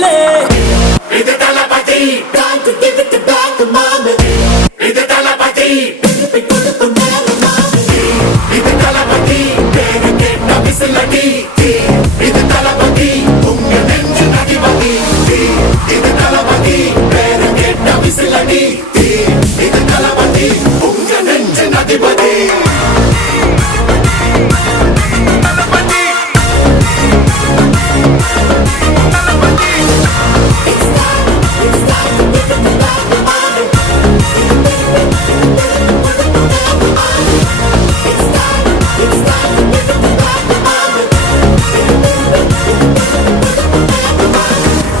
கையிலே. இது தளபதி இது தளபதி இது தளபதி பேரு கேட்ட விசிலடி இது தளபதி உங்க நெஞ்சு அதிபதி இது தளபதி பேரு கேட்ட விசிலடி